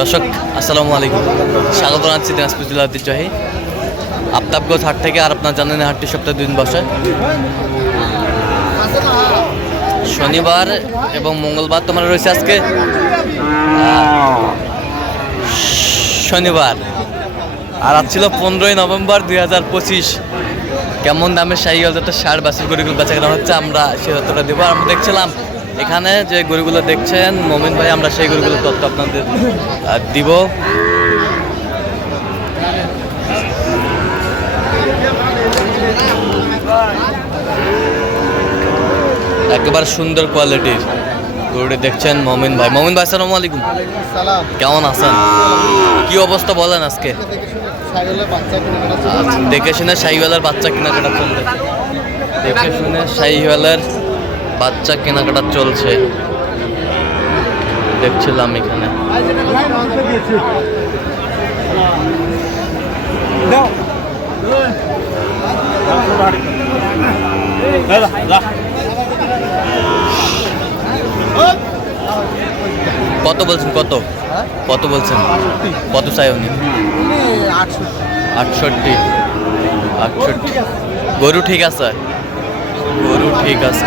দর্শক, আসসালামু আলাইকুম। স্বাগত জানাচ্ছি দিনাজপুর জেলা ঐতিহ্যবাহী আফতাবগঞ্জ হাট থেকে আর আপনার জানেন হাটটি সপ্তাহে দুদিন বসে। শনিবার এবং মঙ্গলবার তোমার রয়েছে আজকে, শনিবার। আর আজ ছিল পনেরোই নভেম্বর দুই হাজার পঁচিশ। কেমন দামের শাহী হাজারটা সার বাসের গরুগুলো বেচা কেনা হচ্ছে আমরা সে তথ্যটা দেবো। আমরা দেখছিলাম এখানে যে গরুগুলো দেখছেন মোমিন ভাই আমরা সেই গরুগুলোর তথ্য আপনাদের দিব। একেবারে সুন্দর কোয়ালিটির গরুটি দেখছেন মমিন ভাই। মমিন ভাই আসসালামু আলাইকুম। কেমন আছেন? কি অবস্থা বলেন আজকে? দেখে শুনে শাহিওয়ালার বাচ্চা কেনাকাটা চলছে দেখে শুনে শাহিওয়ালার বাচ্চা কেনাকাটা চলছে। দেখছিলাম এখানে। কত বলছেন? কত? কত বলছেন? কত চাই উনি? আটষট্টি। আটষট্টি। গরু ঠিক আছে? গরু ঠিক আছে।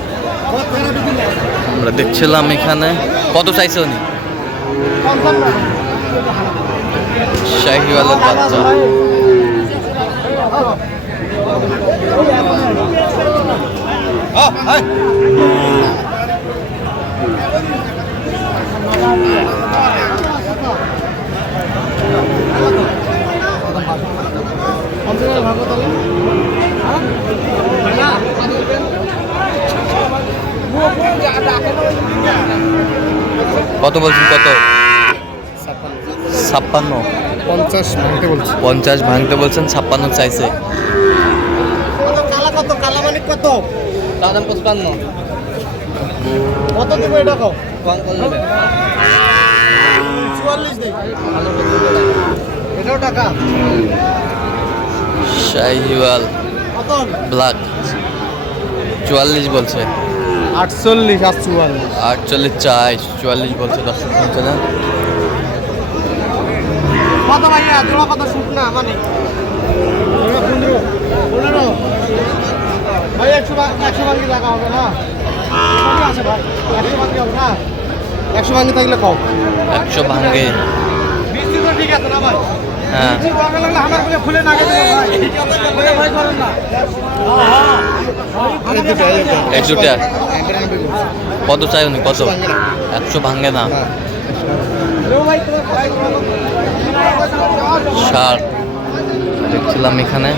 আমরা দেখছিলাম এখানে। কত চাইছে উনি? শাহিওয়ালের বাচ্চা। কত বলছেন? কত? ছাপ্পান্ন। পঞ্চাশ ভাঙতে বলছি। পঞ্চাশ ভাঙতে বলছেন ছাপ্পান্ন চাইছে। কালা কত কালা মানিক কত দাম পঁচপান্ন কত দেবো এটা কো চুয়াল্লিশ এটাও টাকা শাহিওয়াল ব্ল্যাক চুয়াল্লিশ বলছে। আটচল্লিশ আর চুয়াল্লিশ। আটচল্লিশ চাই চুয়াল্লিশ বলছে দর্শক শুনছে না কত ভাইয়া? জোড়া কত? শুট না মানে। পনেরো পনেরো। ভাই একশো একশো ভাঙ্গি টাকা হবে না? কত আছে ভাই? একশো ভাঙ্গি হবে না? একশো ভাঙ্গি থাকলে কম। একশো ভাঙে। বৃষ্টি তো ঠিক আছে না ভাই? হ্যাঁ। দুটা কত চাই উনি? কত? একশো ভাঙে না। সার দেখছিলাম এখানে।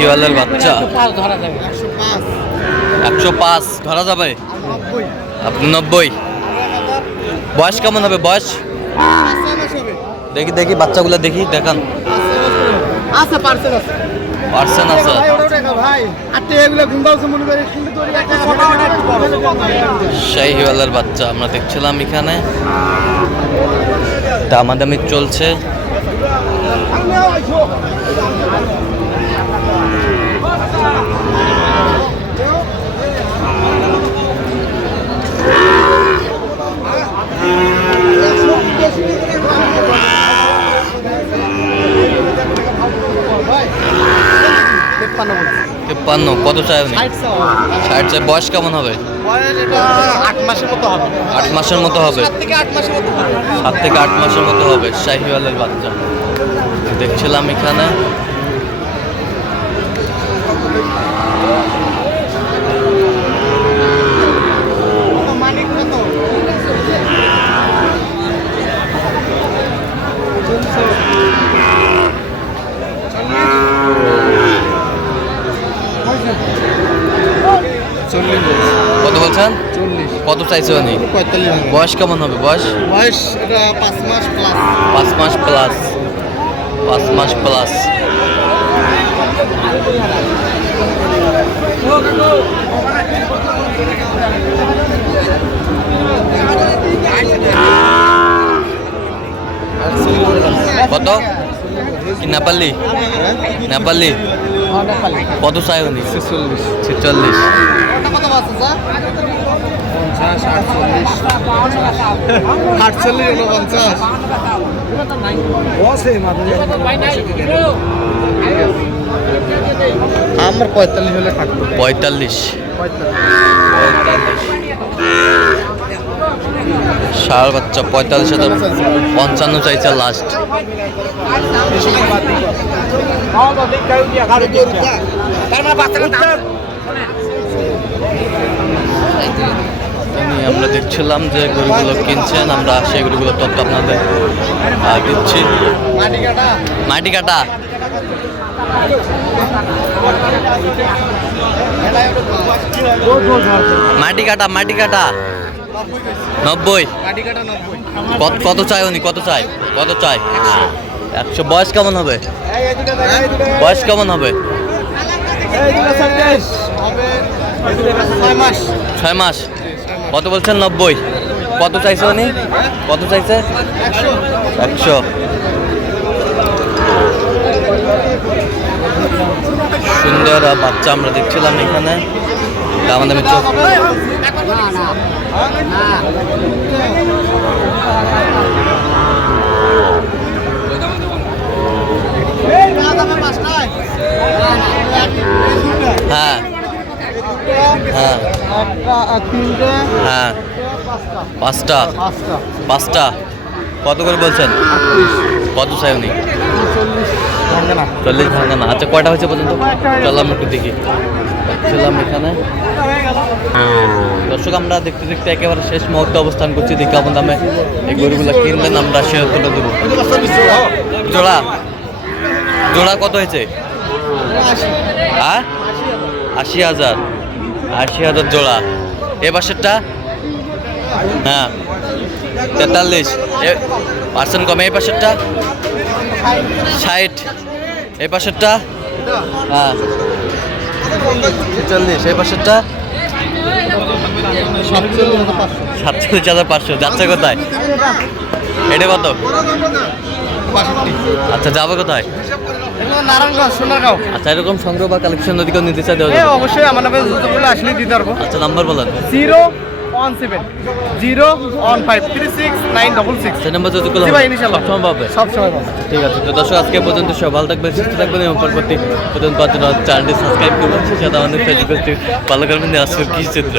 শাহিওয়ালের বাচ্চা? একশো পাঁচ ধরা যাবে। নব্বই। বয়স কেমন হবে? বয়স? দেখি দেখি বাচ্চাগুলো দেখি দেখান। আছে পার্সেল আছে। শাহিওয়ালার বাচ্চা আমরা দেখছিলাম এখানে। দামাদামি চলছে। তিপ্পান্ন কত চাই উনি? ষাট। চাই বয়স কেমন হবে? আট মাসের মতো হবে। আট মাসের মতো হবে? সাত থেকে আট মাসের মতো হবে। সাত থেকে আট মাসের মতো হবে শাহিওয়ালের বাচ্চা। দেখছিলাম এখানে মানিক কত চাইছো নি? বয়স কেমন হবে? বয়স? বয়স এটা পাঁচ মাস প্লাস পাঁচ মাস প্লাস পাঁচ মাস প্লাস কত? নেপালি? নেপালি? কত চাই উনি ছেচল্লিশ। ছেচল্লিশ। পঞ্চাশ আটচল্লিশ আটচল্লিশ উনপঞ্চাশ আমার পঁয়তাল্লিশ হলে থাকতো পঁয়তাল্লিশ। পঁয়তাল্লিশ। ষাট বাচ্চা পঁয়তাল্লিশ হাজার। পঞ্চান্ন চাইছে লাস্ট আমরা দেখছিলাম যে গরুগুলো কিনছেন আমরা সেই গরুগুলো তথ্য আপনাদের দিচ্ছি। মাটি কাটা মাটি কাটা মাটি কাটা নব্বই। কত কত চাই উনি? কত চাই? কত চাই? একশো। বয়স কেমন হবে? বয়স কেমন হবে? হবে ছয় মাস ছয় মাস। কত বলছেন? নব্বই। কত চাইছে উনি? কত চাইছে? একশো। সুন্দর বাচ্চা আমরা দেখছিলাম এখানে। আমাদের মিত্র হ্যাঁ। হ্যাঁ। হ্যাঁ। পাঁচটা। পাঁচটা? কত করে বলছেন? কত চাই উনি? চল্লিশ। ভাঙে না আচ্ছা কয়টা হয়েছে পর্যন্ত? চললাম একটু দেখি। ছিলাম এখানে। দর্শক আমরা দেখতে দেখতে একেবারে শেষ মুহূর্তে অবস্থান করছি। কেমন দামে এই গরুগুলো কিনলেন আমরা সে তুলে দেবো। জোড়া? জোড়া কত হয়েছে? হ্যাঁ? আশি হাজার। আশি হাজার জোড়া। এ পাশেরটা? হ্যাঁ তেতাল্লিশ। এ পার্সেন্ট কমে, এই পাশেরটা? ষাট। এই পাশেরটা? হ্যাঁ। ছেচল্লিশ। এই পাশেরটা? সাতচল্লিশ হাজার পাঁচশো। যাচ্ছে কোথায়? এটা কত? আচ্ছা যাবে কোথায়? নারায়ণগঞ্জ সোনারগাঁও আচ্ছা এরকম সংগ্রহ বা কালেকশন যদি কেউ নিতে চাই দেওয়া যাবে অবশ্যই আমার নামে জুতোগুলো আসলেই দিতে পারব। আচ্ছা নাম্বার বলেন। Zero one seven zero one five three six nine double six. সেই নাম্বার যদি কোনো জি ভাই, ইনশাল্লাহ। সবসময় পাবে। সব সময় পাবো। ঠিক আছে তো দর্শক আজকে পর্যন্ত সব ভালো থাকবেন সুস্থ থাকবেন এবং পরবর্তী পর্যন্ত চ্যানেলটি সাবস্ক্রাইব করবেন। সাথে আমাদের ফেসবুক ভালো করবেন। আজকের কি চিত্র